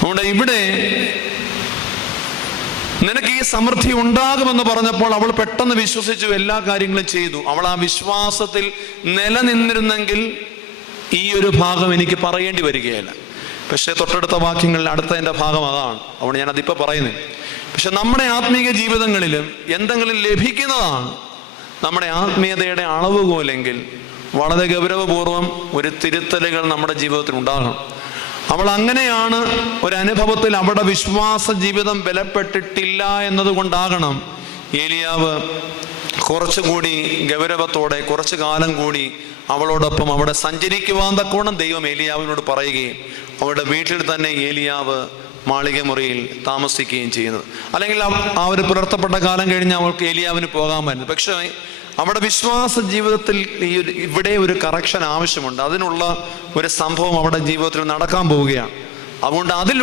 അതുകൊണ്ട് ഇവിടെ നിനക്ക് ഈ സമൃദ്ധി ഉണ്ടാകുമെന്ന് പറഞ്ഞപ്പോൾ അവൾ പെട്ടെന്ന് വിശ്വസിച്ചു എല്ലാ കാര്യങ്ങളും ചെയ്തു. അവൾ ആ വിശ്വാസത്തിൽ നിലനിന്നിരുന്നെങ്കിൽ ഈ ഒരു ഭാഗം എനിക്ക് പറയേണ്ടി വരികയില്ല. പക്ഷേ തൊട്ടടുത്ത വാക്യങ്ങളിൽ അടുത്ത എന്റെ ഭാഗം അതാണ്. അതുകൊണ്ട് ഞാൻ അതിപ്പോൾ പറയുന്നത് പക്ഷെ നമ്മുടെ ആത്മീയ ജീവിതങ്ങളിലും എന്തെങ്കിലും ലഭിക്കുന്നതാണ്. നമ്മുടെ ആത്മീയതയുടെ അളവുകോലെങ്കിൽ വളരെ ഗൗരവപൂർവം ഒരു തിരുത്തലുകൾ നമ്മുടെ ജീവിതത്തിൽ ഉണ്ടാകണം. അവൾ അങ്ങനെയാണ് ഒരു അനുഭവത്തിൽ അവിടെ വിശ്വാസ ജീവിതം ബലപ്പെട്ടിട്ടില്ല എന്നതുകൊണ്ടാകണം. ഏലിയാവ് കുറച്ചുകൂടി ഗൗരവത്തോടെ കുറച്ചു കാലം കൂടി അവളോടൊപ്പം അവിടെ സഞ്ചരിക്കുവാൻ തക്കോണം ദൈവം ഏലിയാവിനോട് പറയുകയും അവളുടെ വീട്ടിൽ തന്നെ ഏലിയാവ് മാളിക മുറിയിൽ താമസിക്കുകയും ചെയ്യുന്നത് അല്ലെങ്കിൽ ആ ഒരു പുലർത്തപ്പെട്ട കാലം കഴിഞ്ഞ് അവൾക്ക് ഏലിയാവിന് പോകാൻ പറ്റുന്നു പക്ഷേ അവിടെ വിശ്വാസ ജീവിതത്തിൽ ഈ ഒരു ഇവിടെ ഒരു കറക്ഷൻ ആവശ്യമുണ്ട്. അതിനുള്ള ഒരു സംഭവം അവിടെ ജീവിതത്തിൽ നടക്കാൻ പോവുകയാണ്. അതുകൊണ്ട് അതിൽ